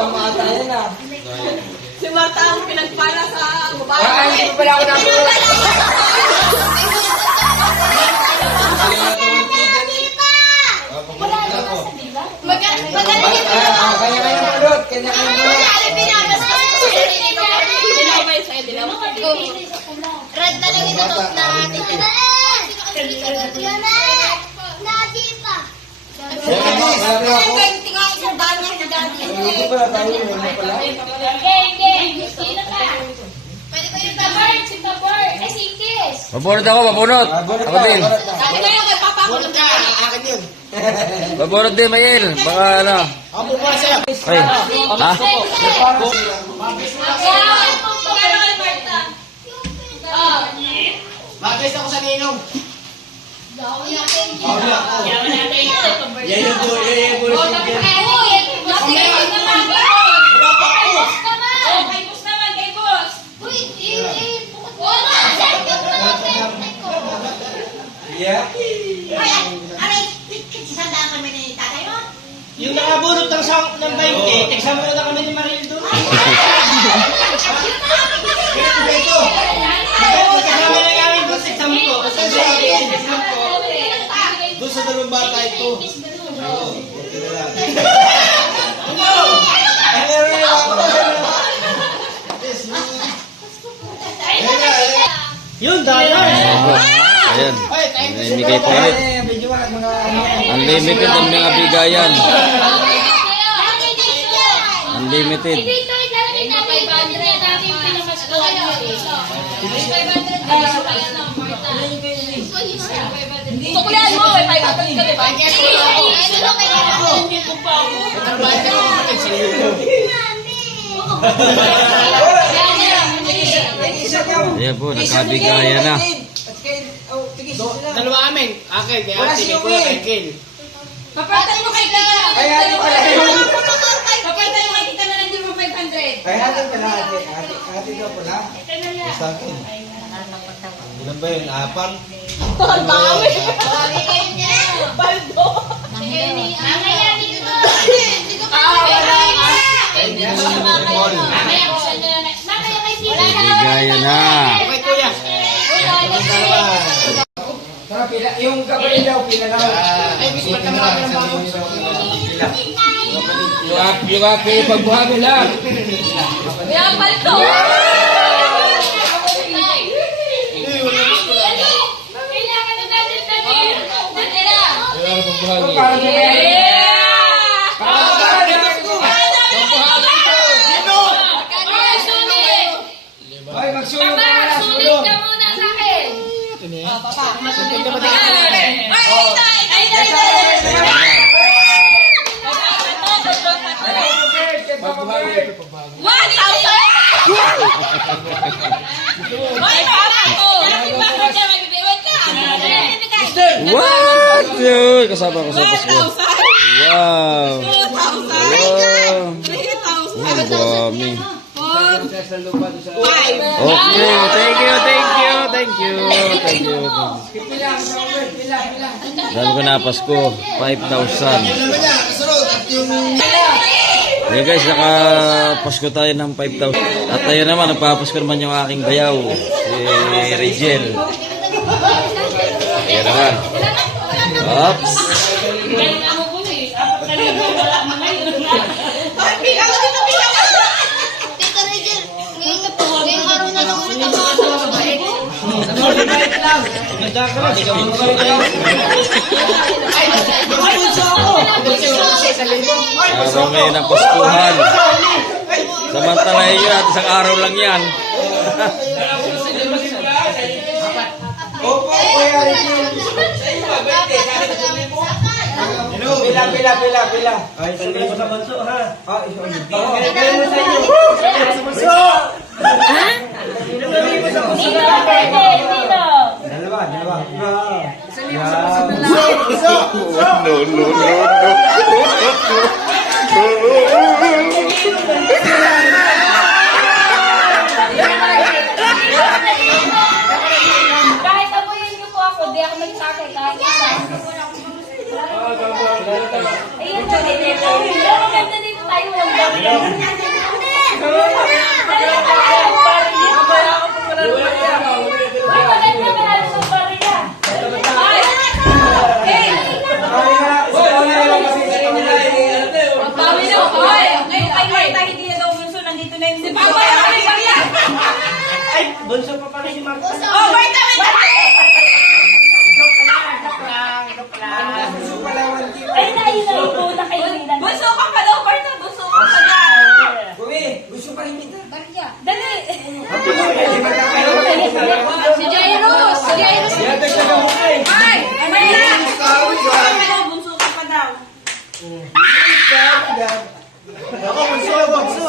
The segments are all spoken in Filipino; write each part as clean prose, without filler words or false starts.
Sama tayo na. Si Marta ang pinagpala sa babae. Hindi pa pala ako nabulat. Kanya-kanya pulot. Kanya-kanya pulot. Red na lang ito na Babunot ako, babunot. Ako din. Babunot din, Mayel. Baka ano. Ay, ha? Mag-guys ako sa ninong. Yan yung bullshit. Yung nakabunot ng 20, teksam mo na kami ni Maril doon. Kasama na namin doon, teksam ko. Doon sa dalawang bata ito. Yun, dollar. Ayan. Namimigay po ulit. Unlimited ang mga bigayan. Unlimited. Tukulian mo, may 500 ka, diba? Ayan po, nakabigayan na. Dalawa amin. Akin, kaya sige ko kay Ken. Kapatay mo kay Tita. Kaya pala. Kapatay mo kay Tita na lang din mo 500. Kaya natin pala ate daw pala. Sa akin. Ilan ba yun? Apat? Ang dami. Baldo. Bigayan na. Okay, kuya. Tara, pila. Yung kapatid daw, pila daw. Ay, gusto pa naman ng bago. Yung aking pagbuhangin lang. Kaya baldo. Ay, magsulong ka na. Sulong. What? Yun, kasama ko sa Pasko. Wow. Wow. Ang dami. Okay, thank you. Dami ko na Pasko, 5,000. Okay guys, nakapasko tayo ng 5,000. At tayo naman, nagpapasko naman yung aking bayaw, si Rigel. Ayan naman. Oops. Araw ngayon ang Paskuhan. Samantala yun at isang araw lang yan. Opo, kuya Regine. Pila. Ay, sabi mo sa banso, ha? Ah, ito. Kaya mo sa inyo. Sa banso! Ha? Sabi mo sa banso. Dalawa. Sabi mo sa banso. No. Kahit abuyin niyo po ako, di ako magsakit. Ayun, maganda dito tayo. Walang dami. Ay, bunso pa pala si Marcos. Oh, wait a minute! Bunso ka pa daw, Barta. Bunso ka pa daw. Dali. Si Jairus. Si Jairus. Ay, may lang. Bunso ka pa daw. Ako, bunso.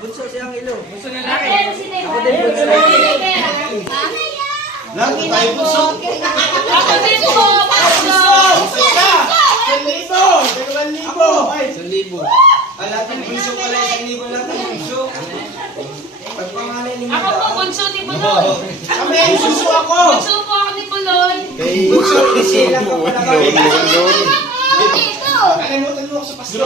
Bunso siyang ilo. Bunso na laki. Lagi tayo puso. Ako din po. Ako po, bunso ni Buloy. Kami ay suso ako. Bunso po ako ni Buloy. Nakalimutan mo ako sa pasto.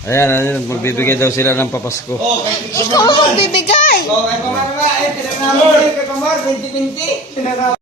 Ayan, magbibigay daw sila ng papasko. Oh, kahit Ikaw ang bibigay. Oh, kay Pamar nga, kay Pamar, 20-20.